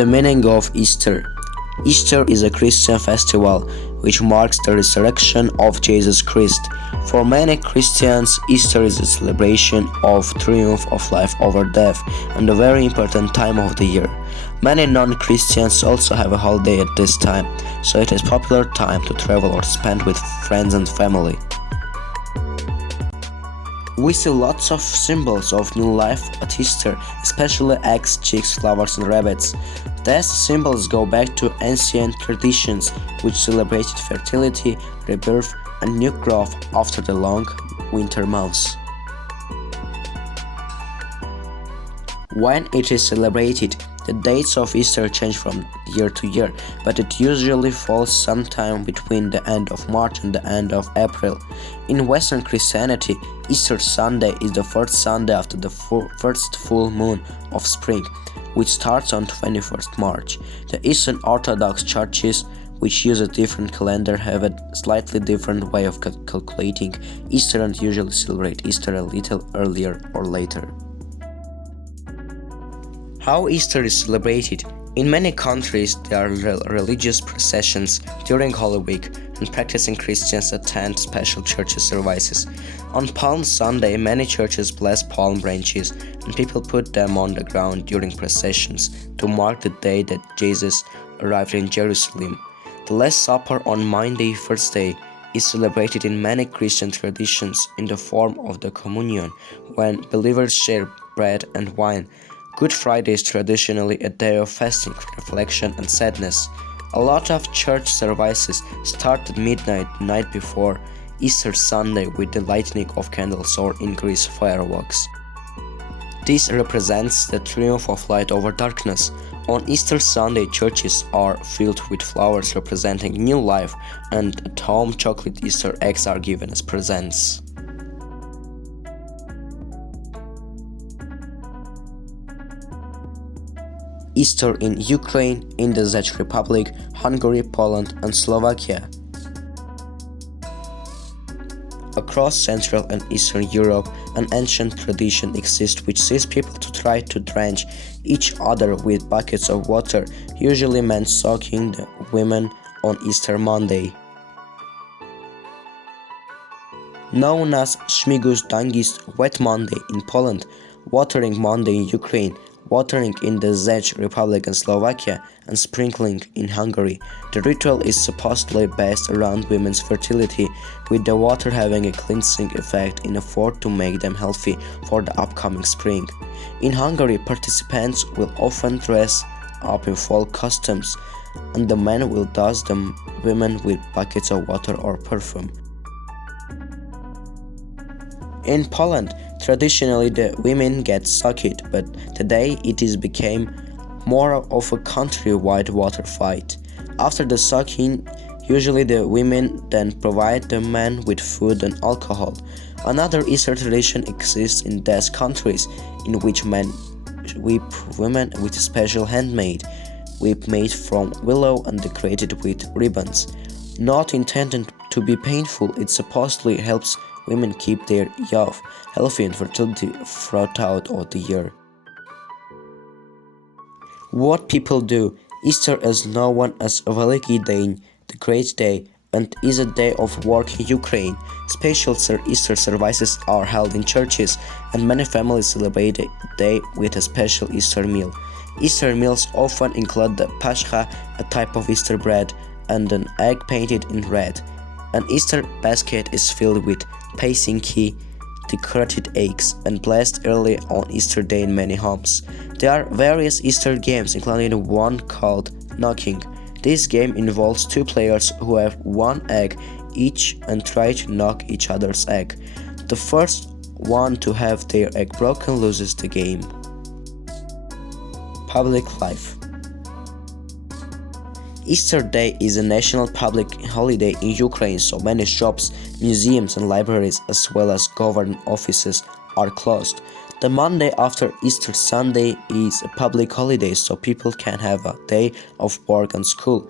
The meaning of Easter. Easter is a Christian festival which marks the resurrection of Jesus Christ. For many Christians, Easter is a celebration of triumph of life over death and a very important time of the year. Many non-Christians also have a holiday at this time, so it is a popular time to travel or spend with friends and family. We see lots of symbols of new life at Easter, especially eggs, chicks, flowers and rabbits. These symbols go back to ancient traditions which celebrated fertility, rebirth and new growth after the long winter months. When it is celebrated, the dates of Easter change from year to year, but it usually falls sometime between the end of March and the end of April. In Western Christianity, Easter Sunday is the first Sunday after the first full moon of spring, which starts on 21st March. The Eastern Orthodox churches, which use a different calendar, have a slightly different way of calculating Easter and usually celebrate Easter a little earlier or later. How Easter is celebrated. In many countries, there are religious processions during Holy Week, and practicing Christians attend special church services. On Palm Sunday, many churches bless palm branches, and people put them on the ground during processions to mark the day that Jesus arrived in Jerusalem. The Last Supper on Maundy Thursday is celebrated in many Christian traditions in the form of the communion, when believers share bread and wine. Good Friday is traditionally a day of fasting, reflection and sadness. A lot of church services start at midnight the night before Easter Sunday with the lighting of candles or increased fireworks. This represents the triumph of light over darkness. On Easter Sunday, churches are filled with flowers representing new life, and at home chocolate Easter eggs are given as presents. Easter in Ukraine, in the Czech Republic, Hungary, Poland and Slovakia. Across Central and Eastern Europe, an ancient tradition exists which sees people to try to drench each other with buckets of water, usually meant soaking the women on Easter Monday. Known as Śmigus Dangis, Wet Monday in Poland, Watering Monday in Ukraine, watering in the Czech Republic and Slovakia, and sprinkling in Hungary. The ritual is supposedly based around women's fertility, with the water having a cleansing effect in effort to make them healthy for the upcoming spring. In Hungary, participants will often dress up in folk costumes, and the men will douse the women with buckets of water or perfume. In Poland, traditionally the women get soaked, but today it is became more of a country-wide water fight. After the soaking, usually the women then provide the men with food and alcohol. Another Easter tradition exists in these countries, in which men whip women with a special handmade whip made from willow and decorated with ribbons. Not intended to be painful, it supposedly helps women keep their youth, healthy and fertility throughout the year. What people do. Easter is known as Veliki Deň, the Great Day, and is a day of work in Ukraine. Special Easter services are held in churches, and many families celebrate the day with a special Easter meal. Easter meals often include the Pascha, a type of Easter bread, and an egg painted in red. An Easter basket is filled with paisinki, decorated eggs, and blessed early on Easter Day in many homes. There are various Easter games, including one called knocking. This game involves two players who have one egg each and try to knock each other's egg. The first one to have their egg broken loses the game. Public life. Easter Day is a national public holiday in Ukraine, so many shops, museums and libraries as well as government offices are closed. The Monday after Easter Sunday is a public holiday, so people can have a day of work and school.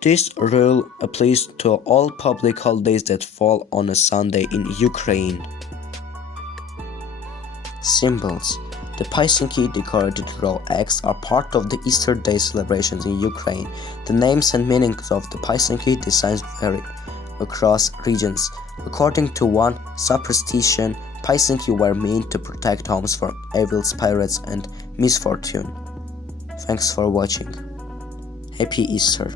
This rule applies to all public holidays that fall on a Sunday in Ukraine. Symbols. The Pysanky decorated raw eggs are part of the Easter Day celebrations in Ukraine. The names and meanings of the Pysanky designs vary across regions. According to one superstition, Pysanky were meant to protect homes from evil spirits and misfortune. Thanks for watching. Happy Easter!